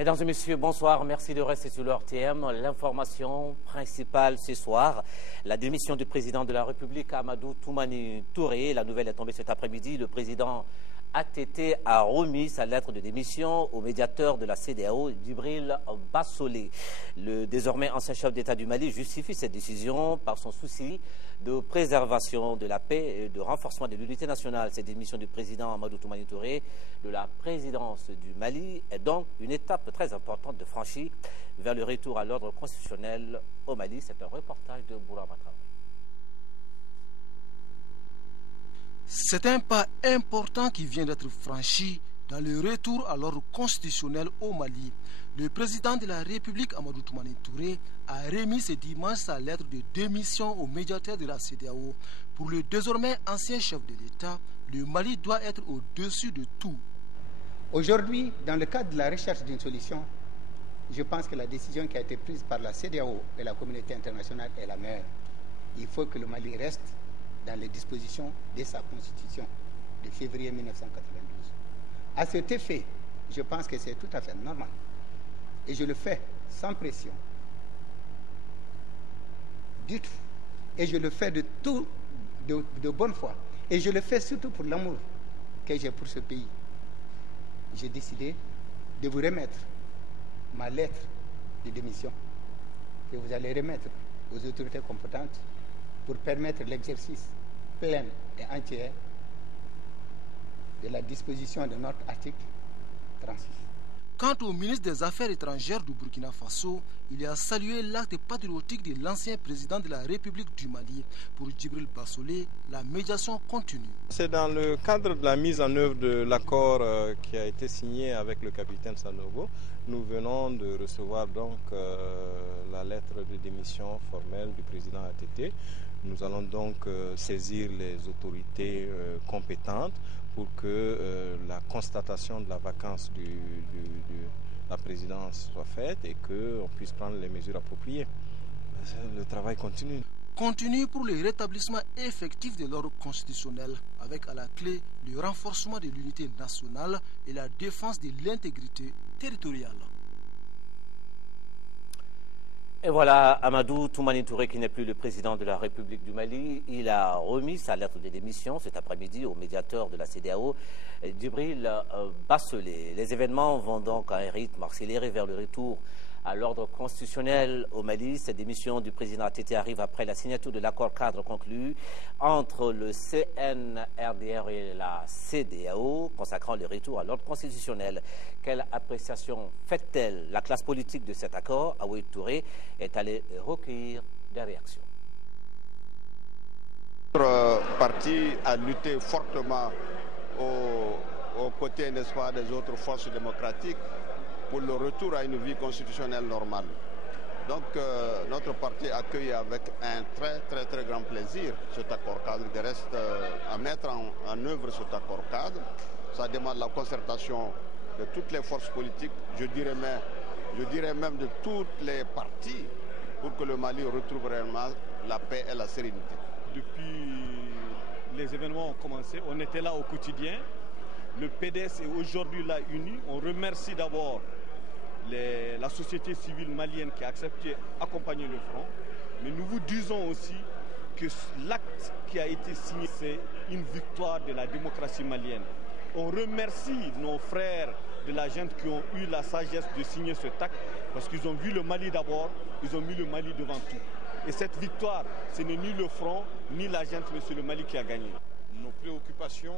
Mesdames et messieurs, bonsoir. Merci de rester sur l'RTM. L'information principale ce soir, la démission du président de la République, Amadou Toumani Touré. La nouvelle est tombée cet après-midi. Le président ATT a remis sa lettre de démission au médiateur de la CEDEAO, Djibril Bassolé. Le désormais ancien chef d'État du Mali justifie cette décision par son souci de préservation de la paix et de renforcement de l'unité nationale. Cette démission du président Amadou Toumani Touré de la présidence du Mali est donc une étape très importante de franchie vers le retour à l'ordre constitutionnel au Mali. C'est un reportage de Bourama Traoré. C'est un pas important qui vient d'être franchi dans le retour à l'ordre constitutionnel au Mali. Le président de la République, Amadou Toumani Touré, a remis ce dimanche sa lettre de démission au médiateur de la CEDEAO. Pour le désormais ancien chef de l'État, le Mali doit être au-dessus de tout. Aujourd'hui, dans le cadre de la recherche d'une solution, je pense que la décision qui a été prise par la CEDEAO et la communauté internationale est la meilleure. Il faut que le Mali reste dans les dispositions de sa constitution de février 1992. À cet effet, je pense que c'est tout à fait normal. Et je le fais sans pression. Du tout. Et je le fais de bonne foi. Et je le fais surtout pour l'amour que j'ai pour ce pays. J'ai décidé de vous remettre ma lettre de démission que vous allez remettre aux autorités compétentes pour permettre l'exercice plein et entier de la disposition de notre article 36. Quant au ministre des Affaires étrangères du Burkina Faso, il a salué l'acte patriotique de l'ancien président de la République du Mali. Pour Djibril Bassolé, la médiation continue. C'est dans le cadre de la mise en œuvre de l'accord qui a été signé avec le capitaine Sanogo. Nous venons de recevoir donc la lettre de démission formelle du président ATT. Nous allons donc saisir les autorités compétentes pour que la constatation de la vacance de la présidence soit faite et qu'on puisse prendre les mesures appropriées. Le travail continue. Continue pour le rétablissement effectif de l'ordre constitutionnel, avec à la clé le renforcement de l'unité nationale et la défense de l'intégrité territoriale. Et voilà, Amadou Toumani Touré, qui n'est plus le président de la République du Mali, il a remis sa lettre de démission cet après-midi au médiateur de la CEDEAO, Djibril Bassolé. Les événements vont donc à un rythme accéléré vers le retour à l'ordre constitutionnel au Mali. Cette démission du président ATT arrive après la signature de l'accord cadre conclu entre le CNRDR et la CEDEAO consacrant le retour à l'ordre constitutionnel. Quelle appréciation fait-elle la classe politique de cet accord? Aoué Touré est allé recueillir des réactions. Notre parti a lutté fortement aux côtés, n'est-ce pas, des autres forces démocratiques pour le retour à une vie constitutionnelle normale. Donc notre parti accueille avec un très grand plaisir cet accord cadre. Il reste à mettre en œuvre cet accord cadre. Ça demande la concertation de toutes les forces politiques, je dirais même de toutes les parties, pour que le Mali retrouve réellement la paix et la sérénité. Depuis les événements ont commencé, on était là au quotidien. Le PDS est aujourd'hui là uni. On remercie d'abord la société civile malienne qui a accepté d'accompagner le front. Mais nous vous disons aussi que l'acte qui a été signé, c'est une victoire de la démocratie malienne. On remercie nos frères de la gente qui ont eu la sagesse de signer ce acte parce qu'ils ont vu le Mali d'abord, ils ont mis le Mali devant tout. Et cette victoire, ce n'est ni le front, ni la gente, mais c'est le Mali qui a gagné. Nos préoccupations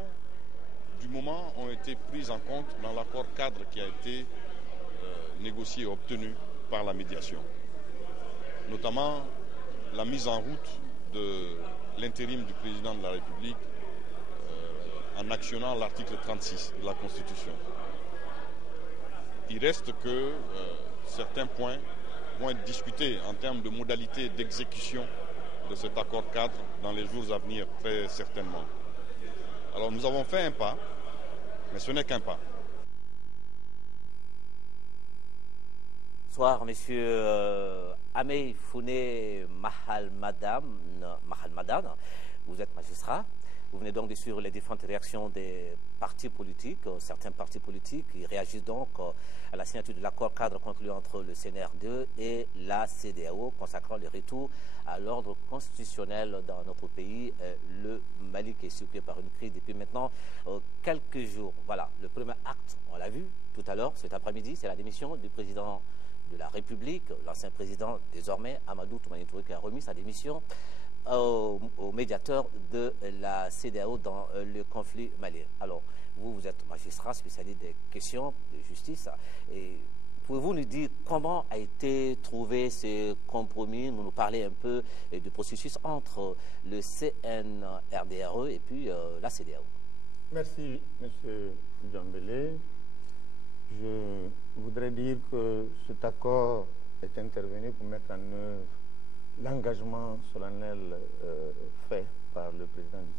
du moment ont été prises en compte dans l'accord cadre qui a été négocié et obtenu par la médiation. Notamment la mise en route de l'intérim du président de la République en actionnant l'article 36 de la Constitution. Il reste que certains points vont être discutés en termes de modalités d'exécution de cet accord cadre dans les jours à venir, très certainement. Alors nous avons fait un pas, mais ce n'est qu'un pas. Bonsoir, monsieur Amey Founé Mahalmadan. Vous êtes magistrat. Vous venez donc de suivre les différentes réactions des partis politiques. Certains partis politiques qui réagissent donc à la signature de l'accord cadre conclu entre le CNR2 et la CEDEAO consacrant le retour à l'ordre constitutionnel dans notre pays, le Mali qui est secoué par une crise depuis maintenant quelques jours. Voilà, le premier acte, on l'a vu tout à l'heure, cet après-midi, c'est la démission du président de la République, l'ancien président désormais, Amadou Toumani Touré, qui a remis sa démission au médiateur de la CEDEAO dans le conflit malien. Alors, vous êtes magistrat, spécialiste des questions de justice. Et pouvez-vous nous dire comment a été trouvé ce compromis, nous parler un peu du processus entre le CNRDRE et puis la CEDEAO? Merci, M. Djambélé. Je voudrais dire que cet accord est intervenu pour mettre en œuvre l'engagement solennel fait par le président du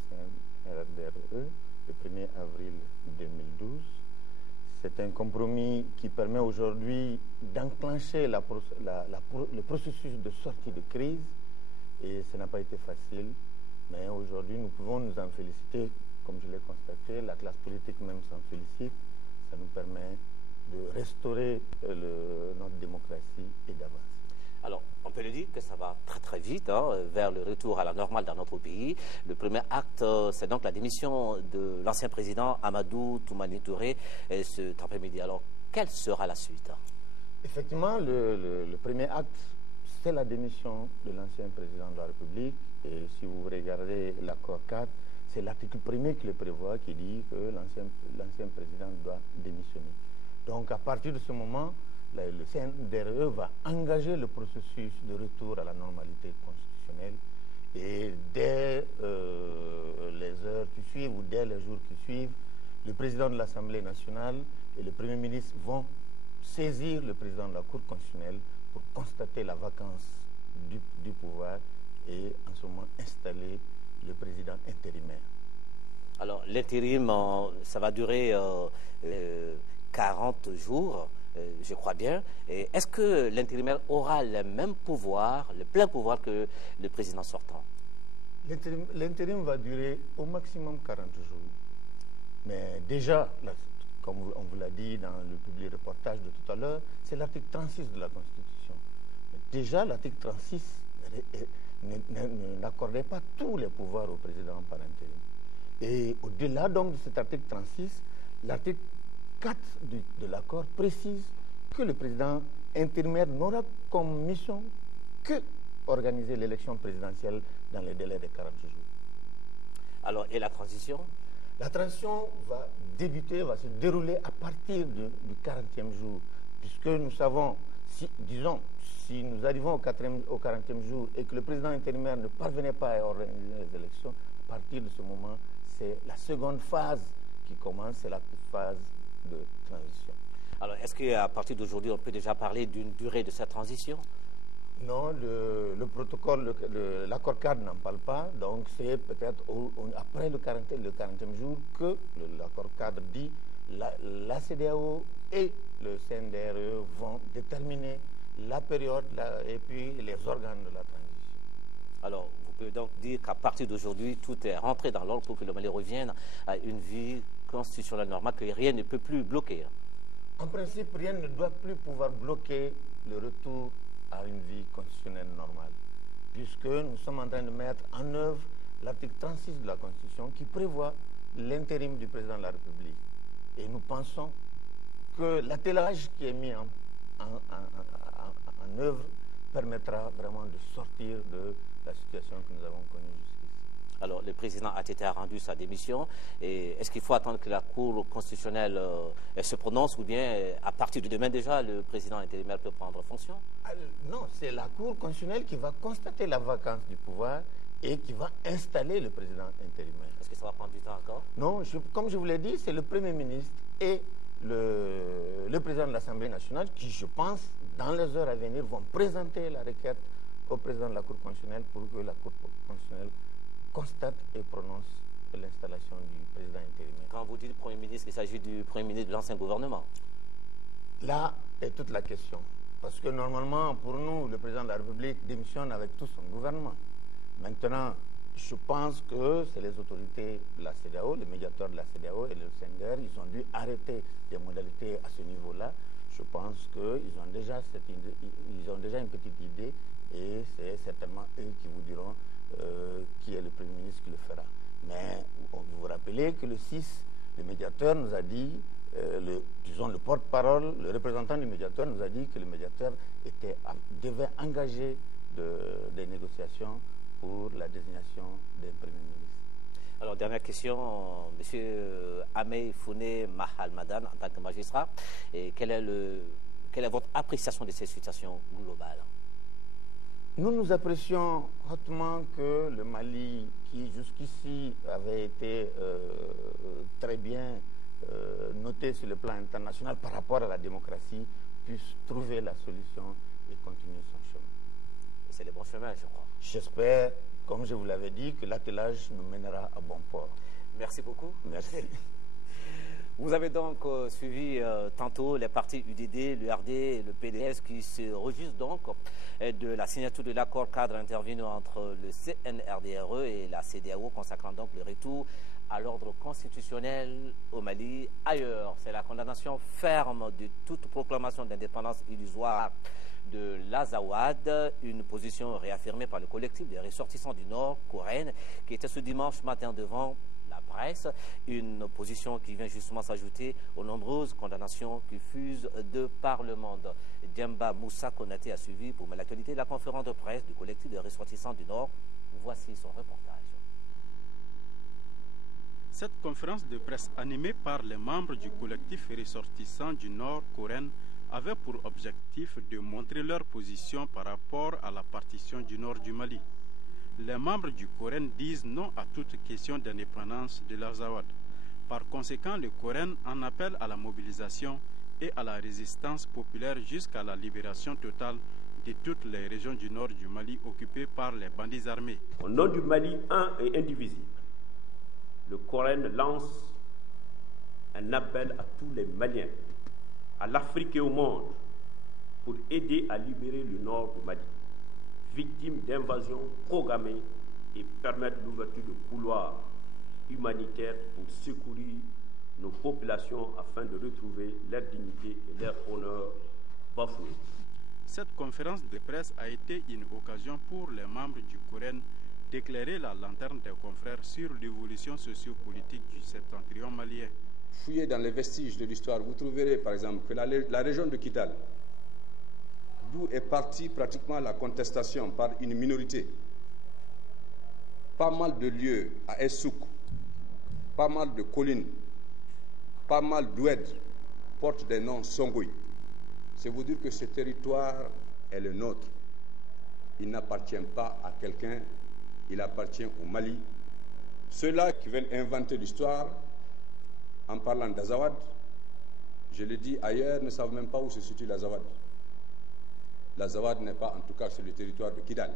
CNRDRE le 1er avril 2012. C'est un compromis qui permet aujourd'hui d'enclencher le processus de sortie de crise, et ce n'a pas été facile, mais aujourd'hui nous pouvons nous en féliciter. Comme je l'ai constaté, la classe politique même s'en félicite. Ça nous permet de restaurer notre démocratie et d'avancer. Alors, on peut le dire que ça va très très vite vers le retour à la normale dans notre pays. Le premier acte, c'est donc la démission de l'ancien président Amadou Toumani Touré cet après-midi. Alors, quelle sera la suite? Effectivement, le premier acte, c'est la démission de l'ancien président de la République. Et si vous regardez l'accord 4, c'est l'article 1er qui le prévoit, qui dit que l'ancien président doit démissionner. Donc, à partir de ce moment, le CNRDRE va engager le processus de retour à la normalité constitutionnelle, et dès les heures qui suivent ou dès les jours qui suivent, le président de l'Assemblée nationale et le Premier ministre vont saisir le président de la Cour constitutionnelle pour constater la vacance du pouvoir et en ce moment installer le président intérimaire. Alors l'intérim, ça va durer 40 jours. Je crois bien. Est-ce que l'intérimaire aura le même pouvoir, le plein pouvoir que le président sortant? L'intérim va durer au maximum 40 jours. Mais déjà, comme on vous l'a dit dans le public reportage de tout à l'heure, c'est l'article 36 de la Constitution. Mais déjà, l'article 36 n'accordait pas tous les pouvoirs au président par intérim. Et au-delà donc de cet article 36, l'article 4 de l'accord précise que le président intérimaire n'aura comme mission que organiser l'élection présidentielle dans les délais de 40 jours. Alors, et la transition? La transition va débuter, va se dérouler à partir du 40e jour, puisque nous savons, si nous arrivons au 40e jour et que le président intérimaire ne parvenait pas à organiser les élections, à partir de ce moment, c'est la seconde phase qui commence, c'est la phase de transition. Alors, est-ce qu'à partir d'aujourd'hui, on peut déjà parler d'une durée de cette transition? Non, le protocole, l'accord cadre n'en parle pas, donc c'est peut-être après le 40e jour que l'accord cadre dit la CEDEAO et le CNRDRE vont déterminer la période et puis les organes de la transition. Alors, vous pouvez donc dire qu'à partir d'aujourd'hui, tout est rentré dans l'ordre pour que le Mali revienne à une vie constitutionnelle normale, que rien ne peut plus bloquer. En principe, rien ne doit plus pouvoir bloquer le retour à une vie constitutionnelle normale, puisque nous sommes en train de mettre en œuvre l'article 36 de la Constitution qui prévoit l'intérim du président de la République. Et nous pensons que l'attelage qui est mis en œuvre permettra vraiment de sortir de la situation que nous avons connue jusqu'ici. Alors, le président a rendu sa démission. Est-ce qu'il faut attendre que la Cour constitutionnelle se prononce, ou bien à partir de demain déjà, le président intérimaire peut prendre fonction? Non, c'est la Cour constitutionnelle qui va constater la vacance du pouvoir et qui va installer le président intérimaire. Est-ce que ça va prendre du temps encore? Non, comme je vous l'ai dit, c'est le Premier ministre et le président de l'Assemblée nationale qui, je pense, dans les heures à venir, vont présenter la requête au président de la Cour constitutionnelle pour que la Cour constitutionnelle constate et prononce l'installation du président intérimaire. Quand vous dites Premier ministre, il s'agit du Premier ministre de l'ancien gouvernement? Là est toute la question. Parce que normalement, pour nous, le président de la République démissionne avec tout son gouvernement. Maintenant, je pense que c'est les autorités de la CEDEAO, les médiateurs de la CEDEAO et le CNDR, ils ont dû arrêter des modalités à ce niveau-là. Je pense qu'ils ont déjà une petite idée et c'est certainement eux qui vous diront qui est le Premier ministre qui le fera. Mais vous vous rappelez que le 6, le médiateur nous a dit, le porte-parole, le représentant du médiateur nous a dit que le médiateur devait engager des négociations pour la désignation d'un Premier ministre. Alors, dernière question, M. Ahmed Founé Mahalmadan, en tant que magistrat, et quelle est votre appréciation de cette situation globale? Nous apprécions hautement que le Mali, qui jusqu'ici avait été très bien noté sur le plan international par rapport à la démocratie, puisse trouver la solution et continuer son chemin. Et c'est le bon chemin, je crois. J'espère, comme je vous l'avais dit, que l'attelage nous mènera à bon port. Merci beaucoup. Merci. Vous avez donc suivi tantôt les partis UDD, l'URD et le PDS qui se réjouissent donc de la signature de l'accord cadre intervenu entre le CNRDRE et la CEDEAO consacrant donc le retour à l'ordre constitutionnel au Mali. Ailleurs, c'est la condamnation ferme de toute proclamation d'indépendance illusoire de l'Azawad, une position réaffirmée par le collectif des ressortissants du Nord, Coren, qui était ce dimanche matin devant la presse, une position qui vient justement s'ajouter aux nombreuses condamnations qui fusent de par le monde. Djemba Moussa Konaté a suivi pour l'actualité la conférence de presse du collectif des ressortissants du Nord. Voici son reportage. Cette conférence de presse animée par les membres du collectif ressortissant du Nord, Coren, avait pour objectif de montrer leur position par rapport à la partition du nord du Mali. Les membres du Coren disent non à toute question d'indépendance de l'Azawad. Par conséquent, le Coren en appelle à la mobilisation et à la résistance populaire jusqu'à la libération totale de toutes les régions du nord du Mali occupées par les bandits armés. Au nom du Mali un et indivisible, le Coren lance un appel à tous les Maliens, à l'Afrique et au monde, pour aider à libérer le nord du Mali, victime d'invasions programmées, et permettre l'ouverture de couloirs humanitaires pour secourir nos populations afin de retrouver leur dignité et leur honneur bafoués. Cette conférence de presse a été une occasion pour les membres du Coren d'éclairer la lanterne des confrères sur l'évolution sociopolitique du septentrion malien. Fouillez dans les vestiges de l'histoire, vous trouverez par exemple que la région de Kidal, d'où est partie pratiquement la contestation par une minorité, pas mal de lieux à Essouk, pas mal de collines, pas mal d'oued portent des noms Songoï. C'est vous dire que ce territoire est le nôtre. Il n'appartient pas à quelqu'un, il appartient au Mali. Ceux-là qui veulent inventer l'histoire en parlant d'Azawad, je le dis ailleurs, ne savent même pas où se situe l'Azawad. L'Azawad n'est pas en tout cas sur le territoire de Kidal.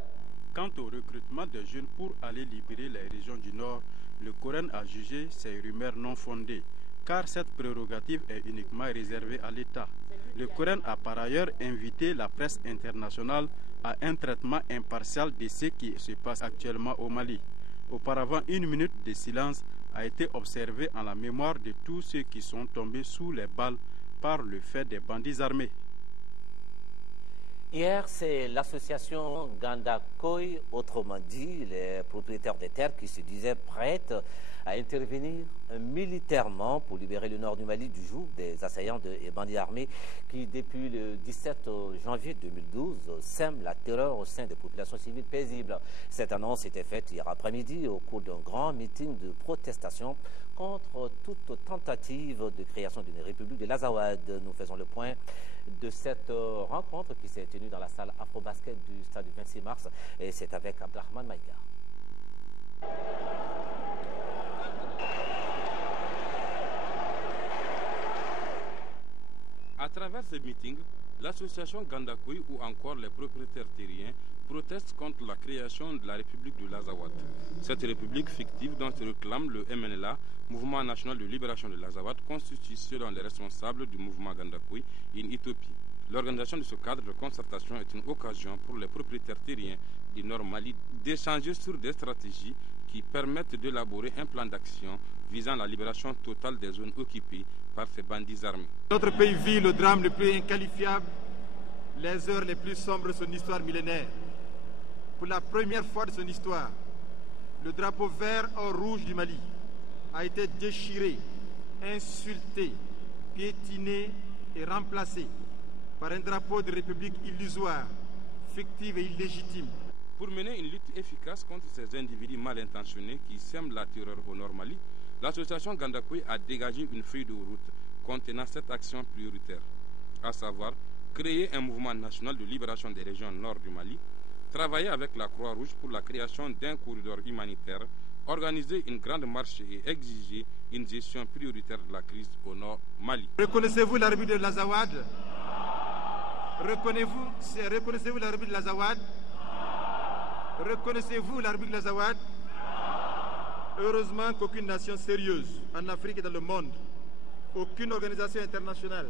Quant au recrutement des jeunes pour aller libérer les régions du Nord, le Coren a jugé ces rumeurs non fondées, car cette prérogative est uniquement réservée à l'État. Le Coren a par ailleurs invité la presse internationale à un traitement impartial de ce qui se passe actuellement au Mali. Auparavant, 1 minute de silence a été observée en la mémoire de tous ceux qui sont tombés sous les balles par le fait des bandits armés. Hier, c'est l'association Gandakoy, autrement dit les propriétaires des terres, qui se disaient prêtes à intervenir militairement pour libérer le nord du Mali du joug des assaillants et bandits armés qui, depuis le 17 janvier 2012, sèment la terreur au sein des populations civiles paisibles. Cette annonce était faite hier après-midi au cours d'un grand meeting de protestation contre toute tentative de création d'une république de l'Azawad. Nous faisons le point de cette rencontre qui s'est tenue dans la salle Afro-Basket du stade du 26 mars et c'est avec Abdelrahman Maïga. À travers ce meeting, l'association Gandakoy ou encore les propriétaires terriens protestent contre la création de la République de l'Azawad. Cette république fictive dont se réclame le MNLA, Mouvement national de libération de l'Azawad, constitue selon les responsables du mouvement Gandakoy une utopie. L'organisation de ce cadre de concertation est une occasion pour les propriétaires terriens du Nord Mali d'échanger sur des stratégies qui permettent d'élaborer un plan d'action visant la libération totale des zones occupées par ces bandits armés. Notre pays vit le drame le plus inqualifiable, les heures les plus sombres de son histoire millénaire. Pour la première fois de son histoire, le drapeau vert or rouge du Mali a été déchiré, insulté, piétiné et remplacé par un drapeau de république illusoire, fictive et illégitime. Pour mener une lutte efficace contre ces individus mal intentionnés qui sèment la terreur au Nord Mali, l'association Gandakoui a dégagé une feuille de route contenant cette action prioritaire, à savoir créer un mouvement national de libération des régions nord du Mali, travailler avec la Croix-Rouge pour la création d'un corridor humanitaire, organiser une grande marche et exiger une gestion prioritaire de la crise au Nord Mali. Reconnaissez-vous la République de l'Azawad? Reconnaissez-vous la République de l'Azawad? Reconnaissez-vous la République de l'Azawad? Heureusement qu'aucune nation sérieuse en Afrique et dans le monde, aucune organisation internationale,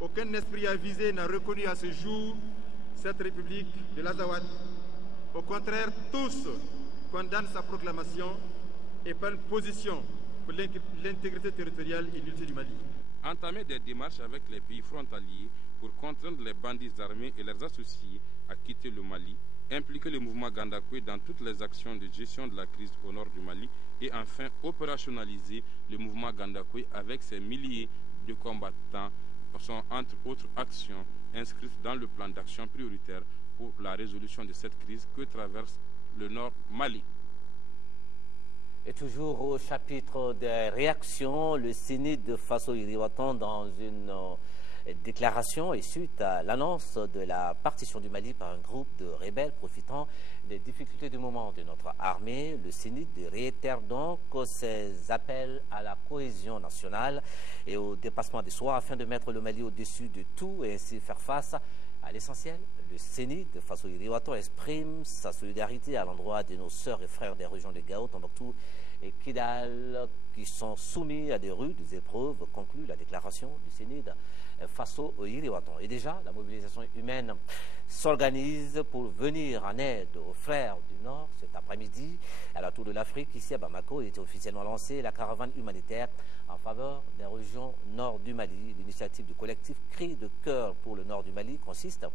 aucun esprit avisé n'a reconnu à ce jour cette République de l'Azawad. Au contraire, tous condamnent sa proclamation et prennent position pour l'intégrité territoriale et l'unité du Mali. Entamer des démarches avec les pays frontaliers pour contraindre les bandits armés et leurs associés à quitter le Mali, impliquer le mouvement Gandakoui dans toutes les actions de gestion de la crise au nord du Mali et enfin opérationnaliser le mouvement Gandakoui avec ses milliers de combattants sont entre autres actions inscrites dans le plan d'action prioritaire pour la résolution de cette crise que traverse le nord Mali. Et toujours au chapitre des réactions, le CENI de Faso Iriwatan dans une déclaration et suite à l'annonce de la partition du Mali par un groupe de rebelles profitant des difficultés du moment de notre armée. Le CENI réitère donc ses appels à la cohésion nationale et au dépassement des soi afin de mettre le Mali au-dessus de tout et ainsi faire face à l'essentiel. Le CENI de Faso Iriwatan exprime sa solidarité à l'endroit de nos sœurs et frères des régions de Gao, Tombouctou et Kidal qui sont soumis à des rudes épreuves, conclut la déclaration du CENI de Faso Iriwatan. Et déjà, la mobilisation humaine s'organise pour venir en aide aux frères du Nord. Cet après-midi, à la Tour de l'Afrique, ici à Bamako, il était officiellement lancé la caravane humanitaire en faveur des régions nord du Mali. L'initiative du collectif Cri de cœur pour le nord du Mali consiste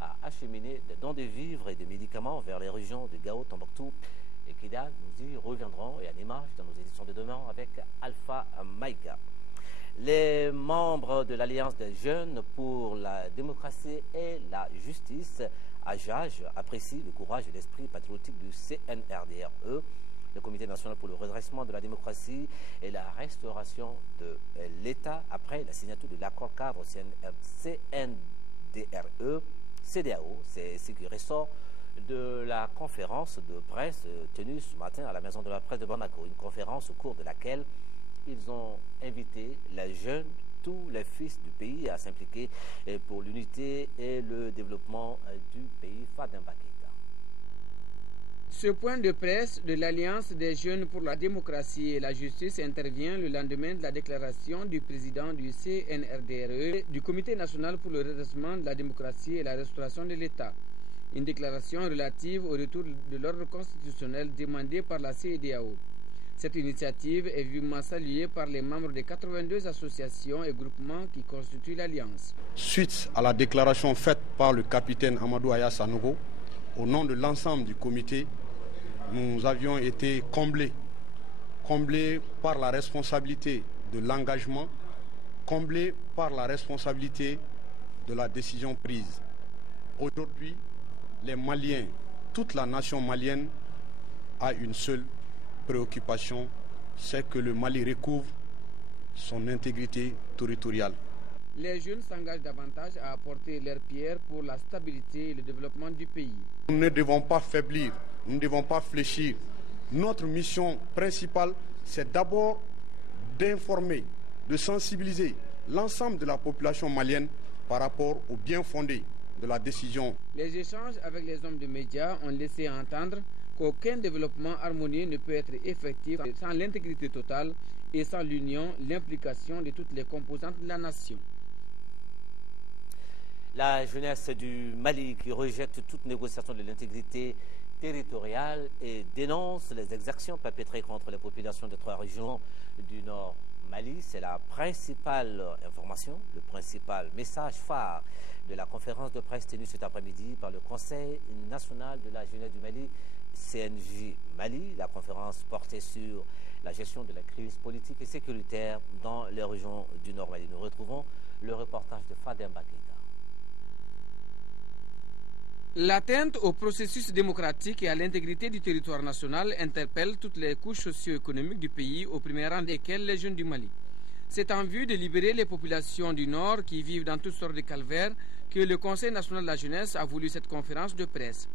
à acheminer des dons de vivres et de médicaments vers les régions de Gao, Tombouctou et Kidal. Nous y reviendrons et en image dans nos éditions de demain avec Alpha Maïga. Les membres de l'Alliance des jeunes pour la démocratie et la justice, AJAJ, apprécient le courage et l'esprit patriotique du CNRDRE, le Comité national pour le redressement de la démocratie et la restauration de l'État, après la signature de l'accord cadre CNDRE, CEDEAO. C'est ce qui ressort de la conférence de presse tenue ce matin à la Maison de la Presse de Bamako, une conférence au cours de laquelle ils ont invité les jeunes, tous les fils du pays à s'impliquer pour l'unité et le développement du pays. Fadem Baketa. Ce point de presse de l'Alliance des jeunes pour la démocratie et la justice intervient le lendemain de la déclaration du président du CNRDRE, du Comité national pour le redressement de la démocratie et la restauration de l'État. Une déclaration relative au retour de l'ordre constitutionnel demandé par la CEDEAO. Cette initiative est vivement saluée par les membres des 82 associations et groupements qui constituent l'Alliance. Suite à la déclaration faite par le capitaine Amadou Aya Sanogo, au nom de l'ensemble du comité, nous avions été comblés par la responsabilité de l'engagement, comblés par la responsabilité de la décision prise. Aujourd'hui, les Maliens, toute la nation malienne a une seule préoccupation, c'est que le Mali recouvre son intégrité territoriale. Les jeunes s'engagent davantage à apporter leur pierre pour la stabilité et le développement du pays. Nous ne devons pas faiblir, nous ne devons pas fléchir. Notre mission principale, c'est d'abord d'informer, de sensibiliser l'ensemble de la population malienne par rapport au bien fondé de la décision. Les échanges avec les hommes de médias ont laissé entendre qu'aucun développement harmonieux ne peut être effectif sans l'intégrité totale et sans l'union, l'implication de toutes les composantes de la nation. La jeunesse du Mali qui rejette toute négociation de l'intégrité territoriale et dénonce les exactions perpétrées contre les populations des 3 régions du Nord Mali. C'est la principale information, le principal message phare de la conférence de presse tenue cet après-midi par le Conseil national de la jeunesse du Mali, CNJ Mali. La conférence portait sur la gestion de la crise politique et sécuritaire dans les régions du Nord Mali. Nous retrouvons le reportage de Fadem Baketa. L'atteinte au processus démocratique et à l'intégrité du territoire national interpelle toutes les couches socio-économiques du pays, au premier rang desquelles les jeunes du Mali. C'est en vue de libérer les populations du Nord qui vivent dans toutes sortes de calvaires que le Conseil national de la jeunesse a voulu cette conférence de presse.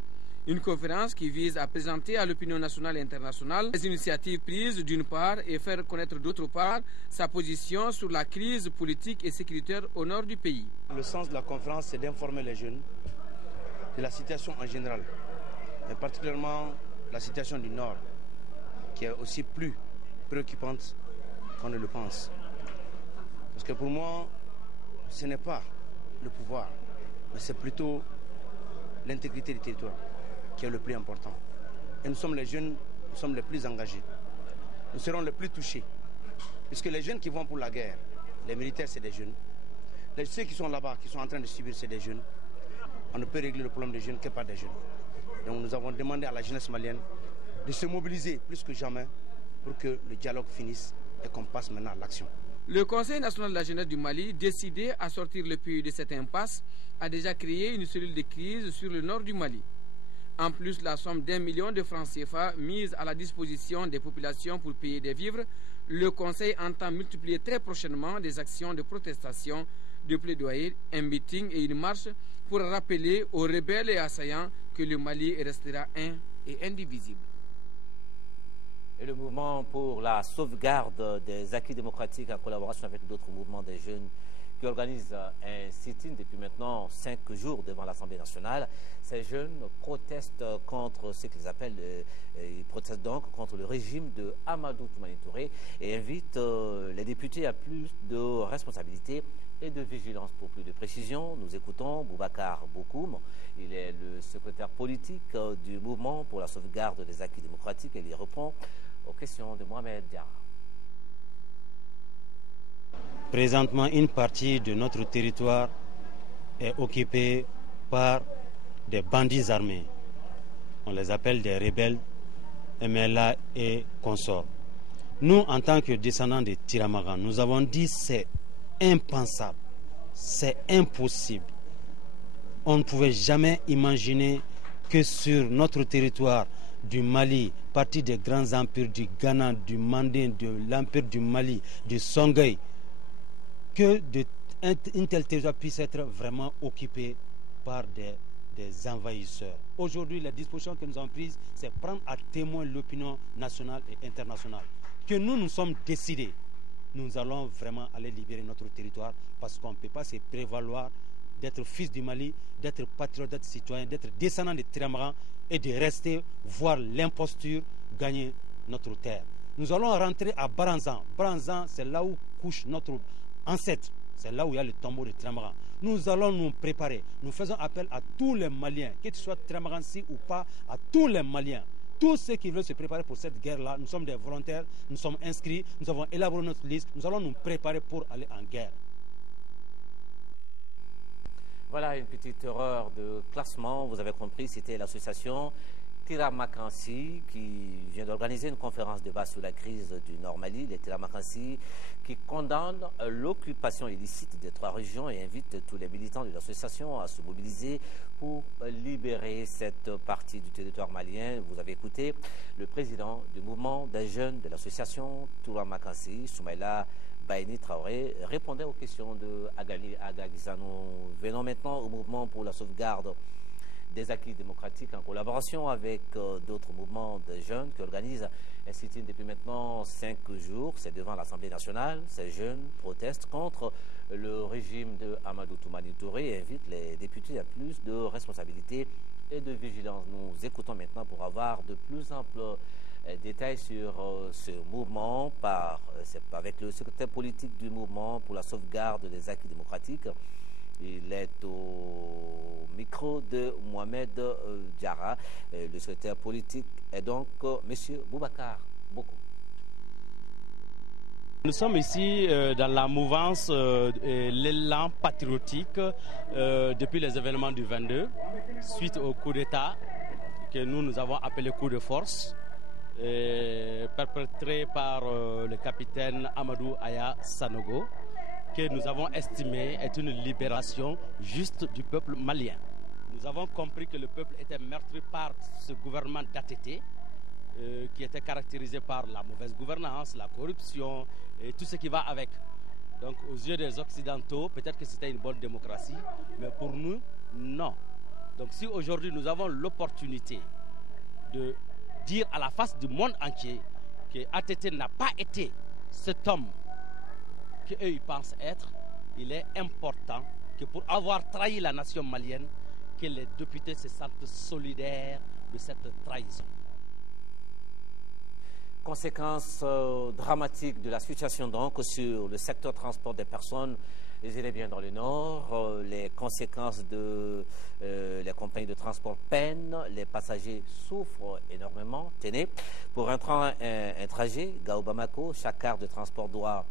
Une conférence qui vise à présenter à l'opinion nationale et internationale les initiatives prises d'une part et faire connaître d'autre part sa position sur la crise politique et sécuritaire au nord du pays. Le sens de la conférence, c'est d'informer les jeunes de la situation en général, mais particulièrement la situation du Nord, qui est aussi plus préoccupante qu'on ne le pense. Parce que pour moi, ce n'est pas le pouvoir, mais c'est plutôt l'intégrité du territoire qui est le plus important. Et nous sommes les jeunes, nous sommes les plus engagés. Nous serons les plus touchés, puisque les jeunes qui vont pour la guerre, les militaires, c'est des jeunes. Ceux qui sont là-bas, qui sont en train de subir, c'est des jeunes. On ne peut régler le problème des jeunes que par des jeunes. Donc nous avons demandé à la jeunesse malienne de se mobiliser plus que jamais pour que le dialogue finisse et qu'on passe maintenant à l'action. Le Conseil national de la jeunesse du Mali, décidé à sortir le pays de cette impasse, a déjà créé une cellule de crise sur le nord du Mali. En plus, la somme d'1 million de francs CFA mise à la disposition des populations pour payer des vivres, le Conseil entend multiplier très prochainement des actions de protestation, de plaidoyer, un meeting et une marche pour rappeler aux rebelles et assaillants que le Mali restera un et indivisible. Et le mouvement pour la sauvegarde des acquis démocratiques en collaboration avec d'autres mouvements des jeunes qui organisent un sit-in depuis maintenant 5 jours devant l'Assemblée nationale. Ces jeunes protestent contre ce qu'ils appellent, ils protestent donc contre le régime de Amadou Toumani Touré et invitent les députés à plus de responsabilité et de vigilance. Pour plus de précision, nous écoutons Boubacar Bokoum. Il est le secrétaire politique du mouvement pour la sauvegarde des acquis démocratiques et il répond aux questions de Mohamed Diarra. Présentement, une partie de notre territoire est occupée par des bandits armés. On les appelle des rebelles, MLA et consorts. Nous, en tant que descendants des Tiramagans, nous avons dit c'est impensable, c'est impossible. On ne pouvait jamais imaginer que sur notre territoire du Mali, partie des grands empires du Ghana, du Mandin, de l'empire du Mali, du Songhai, que un tel territoire puisse être vraiment occupé par des envahisseurs. Aujourd'hui, la disposition que nous avons prise, c'est prendre à témoin l'opinion nationale et internationale. Que nous sommes décidés. Nous allons vraiment aller libérer notre territoire parce qu'on ne peut pas se prévaloir d'être fils du Mali, d'être patriote, d'être citoyen, d'être descendant des Tiramagans et de rester voir l'imposture gagner notre terre. Nous allons rentrer à Baranzan. Baranzan, c'est là où couche notre ancêtre. C'est là où il y a le tombeau de Tiramagans. Nous allons nous préparer. Nous faisons appel à tous les Maliens, qu'ils soient Tiramagans ou pas, à tous les Maliens. Tous ceux qui veulent se préparer pour cette guerre-là, nous sommes des volontaires, nous sommes inscrits, nous avons élaboré notre liste, nous allons nous préparer pour aller en guerre. Voilà une petite erreur de classement. Vous avez compris, c'était l'association Tiramakansi qui vient d'organiser une conférence de débat sur la crise du Nord Mali. Les Tiramakansi qui condamnent l'occupation illicite des 3 régions et invitent tous les militants de l'association à se mobiliser pour libérer cette partie du territoire malien. Vous avez écouté le président du mouvement des jeunes de l'association Tiramakansi, Soumaïla Baini Traoré, répondait aux questions de Agagiza. Nous venons maintenant au mouvement pour la sauvegarde des acquis démocratiques en collaboration avec d'autres mouvements de jeunes qui organisent un sit-in depuis maintenant 5 jours. C'est devant l'Assemblée nationale. Ces jeunes protestent contre le régime de Amadou Toumani Touré et invitent les députés à plus de responsabilité et de vigilance. Nous écoutons maintenant pour avoir de plus amples détails sur ce mouvement avec le secrétaire politique du mouvement pour la sauvegarde des acquis démocratiques Il est au micro de Mohamed Diarra. Le secrétaire politique est donc M. Boubacar Boko. Nous sommes ici dans la mouvance l'élan patriotique depuis les événements du 22, suite au coup d'État que nous avons appelé coup de force, perpétré par le capitaine Amadou Aya Sanogo, que nous avons estimé être une libération juste du peuple malien. Nous avons compris que le peuple était meurtri par ce gouvernement d'ATT, qui était caractérisé par la mauvaise gouvernance, la corruption et tout ce qui va avec. Donc aux yeux des Occidentaux, peut-être que c'était une bonne démocratie, mais pour nous, non. Donc si aujourd'hui nous avons l'opportunité de dire à la face du monde entier que ATT n'a pas été cet homme qu'eux ils pensent être, il est important que pour avoir trahi la nation malienne, que les députés se sentent solidaires de cette trahison. Conséquences dramatiques de la situation donc sur le secteur transport des personnes et des biens dans le Nord. Les conséquences de les compagnies de transport peinent, les passagers souffrent énormément. Tenez, pour un trajet Gao-Bamako, chaque carte de transport doit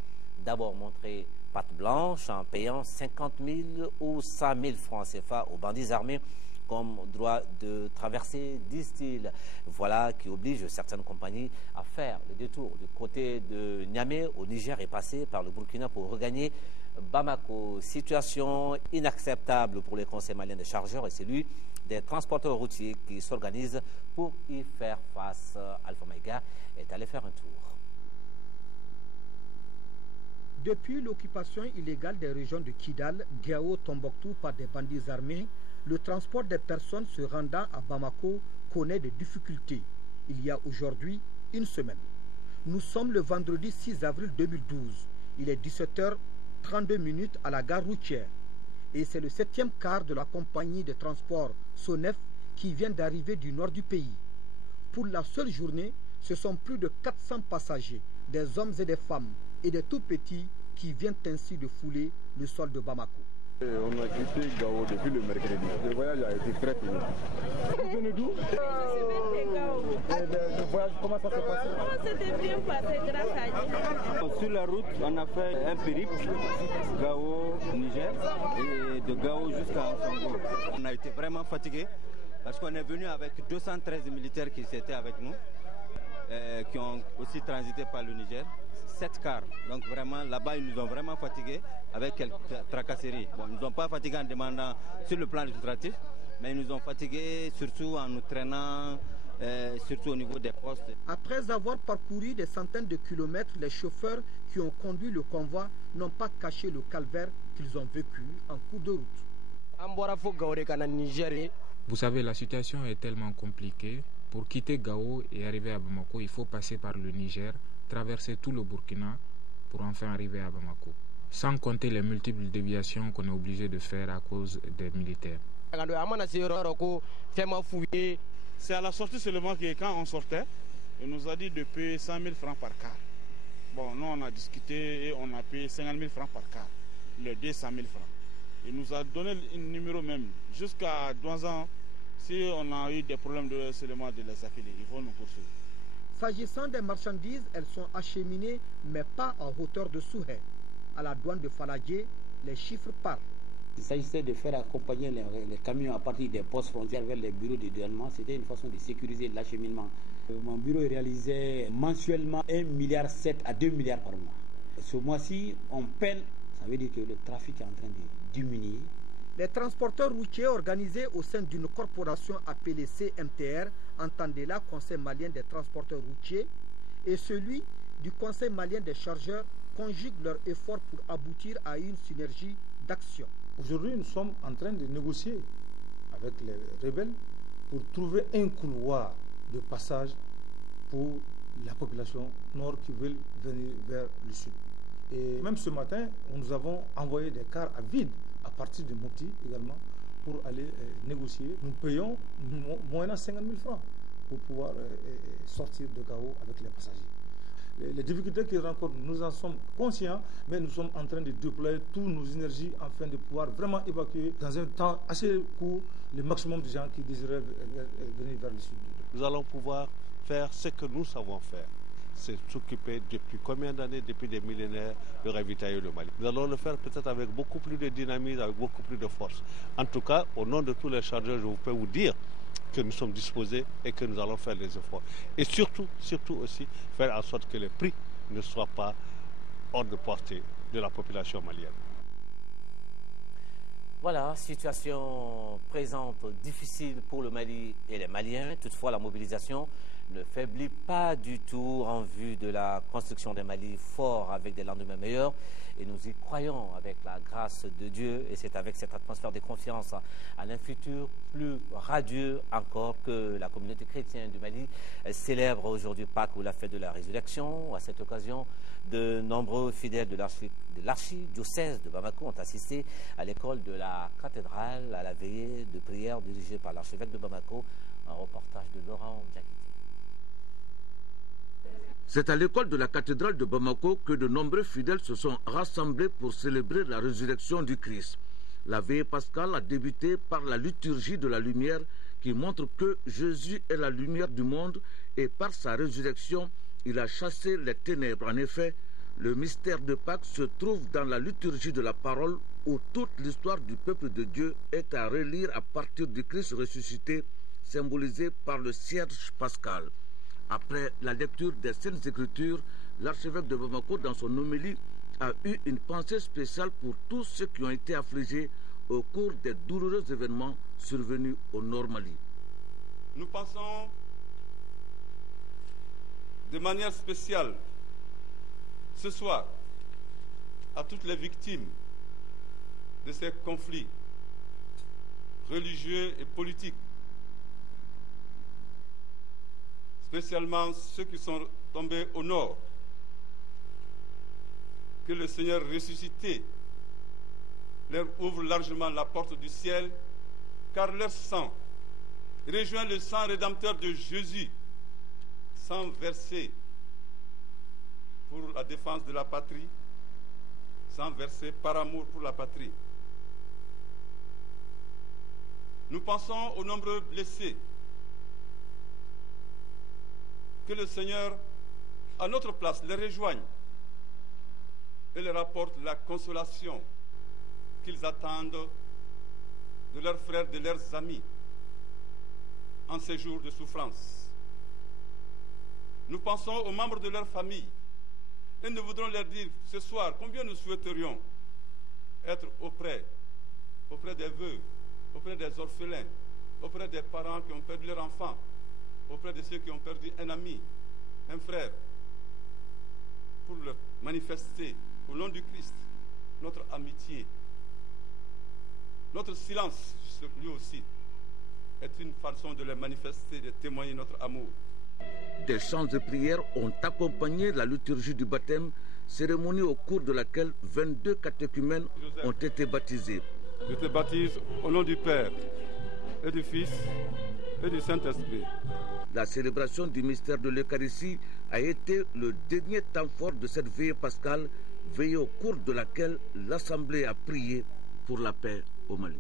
d'abord montrer patte blanche en payant 50 000 ou 100 000 francs CFA aux bandits armés comme droit de traverser, disent-ils. Voilà qui oblige certaines compagnies à faire le détour du côté de Niamey au Niger et passer par le Burkina pour regagner Bamako. Situation inacceptable pour les conseils maliens des chargeurs et celui des transporteurs routiers qui s'organisent pour y faire face. Alpha Maïga est allé faire un tour. Depuis l'occupation illégale des régions de Kidal, Gao, Tombouctou par des bandits armés, le transport des personnes se rendant à Bamako connaît des difficultés. Il y a aujourd'hui une semaine. Nous sommes le vendredi 6 avril 2012. Il est 17h32 à la gare routière. Et c'est le 7e car de la compagnie de transport Sonef qui vient d'arriver du nord du pays. Pour la seule journée, ce sont plus de 400 passagers, des hommes et des femmes et des tout-petits qui viennent ainsi de fouler le sol de Bamako. On a quitté Gao depuis le mercredi. Le voyage a été très pénible. Vous venez d'où? Le voyage, comment ça s'est passé? C'était bien passé grâce à Dieu. Sur la route, on a fait un périple, Gao, Niger, et de Gao jusqu'à Sango. On a été vraiment fatigués parce qu'on est venu avec 213 militaires qui étaient avec nous, qui ont aussi transité par le Niger. 7 cars. Donc vraiment, là-bas, ils nous ont vraiment fatigués avec quelques tracasseries. Bon, ils ne nous ont pas fatigués en demandant sur le plan administratif, mais ils nous ont fatigués surtout en nous traînant, surtout au niveau des postes. Après avoir parcouru des centaines de kilomètres, les chauffeurs qui ont conduit le convoi n'ont pas caché le calvaire qu'ils ont vécu en cours de route. Vous savez, la situation est tellement compliquée. Pour quitter Gao et arriver à Bamako, il faut passer par le Niger, traverser tout le Burkina pour enfin arriver à Bamako. Sans compter les multiples déviations qu'on est obligé de faire à cause des militaires. C'est à la sortie seulement que quand on sortait, il nous a dit de payer 100 000 francs par car. Bon, nous on a discuté et on a payé 50 000 francs par car, les 200 000 francs. Il nous a donné un numéro même, jusqu'à 2 ans. Si on a eu des problèmes de harcèlement de les affiliés, ils vont nous poursuivre. S'agissant des marchandises, elles sont acheminées, mais pas à hauteur de Souhé. À la douane de Faladjé, les chiffres parlent. Il s'agissait de faire accompagner les camions à partir des postes frontières vers les bureaux de douanement. C'était une façon de sécuriser l'acheminement. Mon bureau réalisait mensuellement 1,7 milliard à 2 milliards par mois. Ce mois-ci, on peine. Ça veut dire que le trafic est en train de diminuer. Les transporteurs routiers organisés au sein d'une corporation appelée CMTR, entendez là Conseil malien des transporteurs routiers, et celui du Conseil malien des chargeurs conjuguent leurs efforts pour aboutir à une synergie d'action. Aujourd'hui, nous sommes en train de négocier avec les rebelles pour trouver un couloir de passage pour la population nord qui veut venir vers le sud. Et même ce matin, nous avons envoyé des cars à vide à partir de Mopti également pour aller négocier. Nous payons moyennant 50 000 francs pour pouvoir sortir de Gao avec les passagers. les difficultés qu'ils rencontrent, nous en sommes conscients, mais nous sommes en train de déployer toutes nos énergies afin de pouvoir vraiment évacuer dans un temps assez court le maximum de gens qui désiraient venir vers le sud. Nous allons pouvoir faire ce que nous savons faire. C'est s'occuper depuis combien d'années, depuis des millénaires, de ravitailler le Mali. Nous allons le faire peut-être avec beaucoup plus de dynamisme, avec beaucoup plus de force. En tout cas, au nom de tous les chargeurs, je peux vous dire que nous sommes disposés et que nous allons faire des efforts. Et surtout aussi, faire en sorte que les prix ne soient pas hors de portée de la population malienne. Voilà, situation présente difficile pour le Mali et les Maliens. Toutefois, la mobilisation ne faiblit pas du tout en vue de la construction d'un Mali fort avec des lendemains meilleurs. Et nous y croyons avec la grâce de Dieu. Et c'est avec cette atmosphère de confiance à un futur plus radieux encore que la communauté chrétienne du Mali célèbre aujourd'hui Pâques ou la fête de la résurrection. À cette occasion, de nombreux fidèles de l'archidiocèse de Bamako ont assisté à l'école de la cathédrale à la veillée de prière dirigée par l'archevêque de Bamako. Un reportage de Laurent Diakité. C'est à l'école de la cathédrale de Bamako que de nombreux fidèles se sont rassemblés pour célébrer la résurrection du Christ. La veillée pascale a débuté par la liturgie de la lumière qui montre que Jésus est la lumière du monde et par sa résurrection, il a chassé les ténèbres. En effet, le mystère de Pâques se trouve dans la liturgie de la parole où toute l'histoire du peuple de Dieu est à relire à partir du Christ ressuscité, symbolisé par le cierge pascal. Après la lecture des Saintes Écritures, l'archevêque de Bamako, dans son homélie, a eu une pensée spéciale pour tous ceux qui ont été affligés au cours des douloureux événements survenus au Nord Mali. Nous pensons de manière spéciale ce soir à toutes les victimes de ces conflits religieux et politiques, spécialement ceux qui sont tombés au nord. Que le Seigneur ressuscité leur ouvre largement la porte du ciel, car leur sang rejoint le sang rédempteur de Jésus, sang versé pour la défense de la patrie, sang versé par amour pour la patrie. Nous pensons aux nombreux blessés. Que le Seigneur, à notre place, les rejoigne et leur apporte la consolation qu'ils attendent de leurs frères, de leurs amis en ces jours de souffrance. Nous pensons aux membres de leur famille et nous voudrons leur dire ce soir combien nous souhaiterions être auprès des veuves, auprès des orphelins, auprès des parents qui ont perdu leur enfant, auprès de ceux qui ont perdu un ami, un frère, pour leur manifester au nom du Christ notre amitié. Notre silence, lui aussi, est une façon de leur manifester, de témoigner notre amour. Des chants de prière ont accompagné la liturgie du baptême, cérémonie au cours de laquelle 22 catéchumènes ont été baptisés. Je te baptise au nom du Père et du Fils et du Saint-Esprit. La célébration du mystère de l'Eucharistie a été le dernier temps fort de cette veillée pascale, veillée au cours de laquelle l'Assemblée a prié pour la paix au Mali.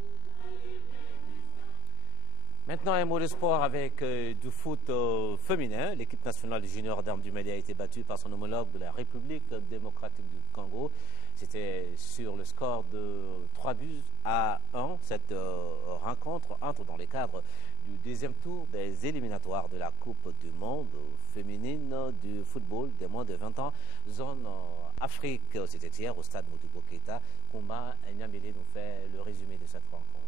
Maintenant, un mot de sport avec du foot féminin. L'équipe nationale junior d'armes du Mali a été battue par son homologue de la République démocratique du Congo. C'était sur le score de 3-1. Cette rencontre entre dans les cadres du deuxième tour des éliminatoires de la Coupe du monde féminine du football des moins de 20 ans, zone Afrique. C'était hier au stade Modibo Keïta. Koumba Nyamele nous fait le résumé de cette rencontre.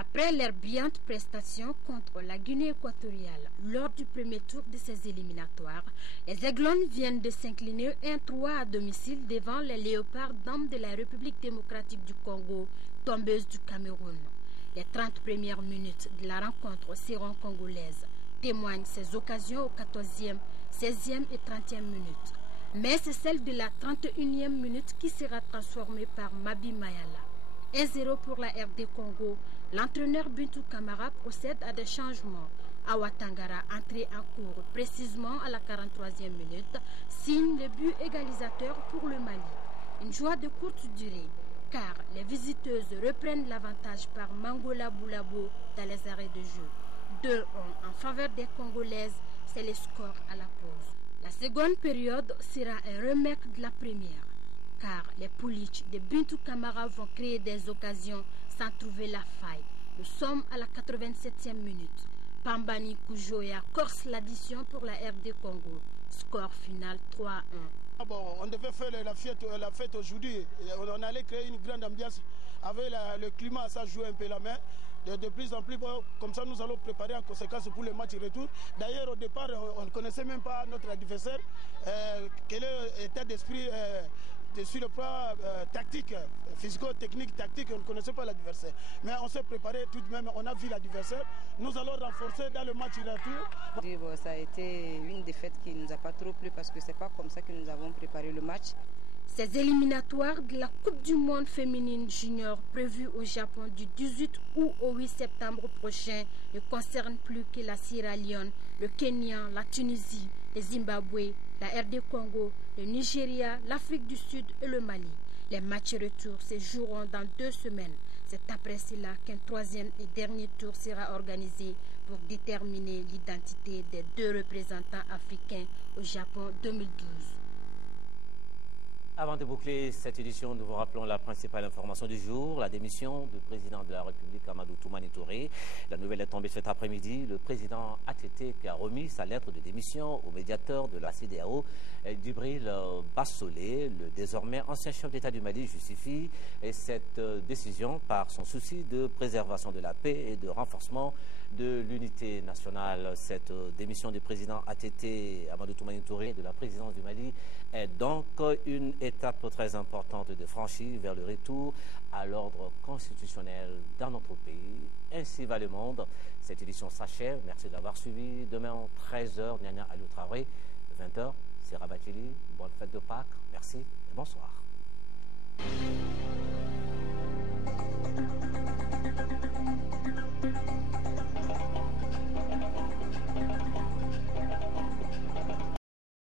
Après leur brillante prestation contre la Guinée équatoriale lors du premier tour de ces éliminatoires, les Aiglons viennent de s'incliner 1-3 à domicile devant les Léopards dames de la République démocratique du Congo, tombeuses du Cameroun. Les 30 premières minutes de la rencontre seront congolaises, témoignent ces occasions aux 14e, 16e et 30e minutes. Mais c'est celle de la 31e minute qui sera transformée par Mabi Mayala. 1-0 pour la RD Congo. L'entraîneur Bintou Kamara procède à des changements Awatangara, entré en cours précisément à la 43e minute, signe le but égalisateur pour le Mali. Une joie de courte durée, car les visiteuses reprennent l'avantage par Mangola Boulabo dans les arrêts de jeu. 2-1 en faveur des Congolaises, c'est le score à la pause. La seconde période sera un remake de la première, car les Poulich de Bintou Kamara vont créer des occasions sans trouver la faille. Nous sommes à la 87e minute. Pambani Koujoya corse l'addition pour la RD Congo. Score final 3-1. Bon, on devait faire la fête aujourd'hui. On allait créer une grande ambiance avec le climat, ça joue un peu la main. De plus en plus, bon, comme ça nous allons préparer en conséquence pour le match retour. D'ailleurs, au départ, on ne connaissait même pas notre adversaire. Quel est l'état d'esprit sur le plan tactique, physico-technique, tactique, on ne connaissait pas l'adversaire. Mais on s'est préparé tout de même, on a vu l'adversaire. Nous allons renforcer dans le match retour. Ça a été une défaite qui ne nous a pas trop plu parce que ce n'est pas comme ça que nous avons préparé le match. Ces éliminatoires de la Coupe du Monde féminine junior prévues au Japon du 18 août au 8 septembre prochain ne concernent plus que la Sierra Leone, le Kenya, la Tunisie, le Zimbabwe, la RD Congo, le Nigeria, l'Afrique du Sud et le Mali. Les matchs retour se joueront dans 2 semaines. C'est après cela qu'un 3e et dernier tour sera organisé pour déterminer l'identité des 2 représentants africains au Japon 2012. Avant de boucler cette édition, nous vous rappelons la principale information du jour, la démission du président de la République, Amadou Toumani Touré. La nouvelle est tombée cet après-midi. Le président ATT qui a remis sa lettre de démission au médiateur de la CEDEAO, Djibril Bassolé, le désormais ancien chef d'État du Mali, justifie cette décision par son souci de préservation de la paix et de renforcement de l'unité nationale. Cette démission du président ATT, Amadou Toumani Touré, de la présidence du Mali, est donc une étape très importante de franchir vers le retour à l'ordre constitutionnel dans notre pays. Ainsi va le monde. Cette édition s'achève. Merci d'avoir suivi. Demain, 13h, Nyanya Aliou Traoré, 20h, c'est Rabatili. Bonne fête de Pâques. Merci et bonsoir.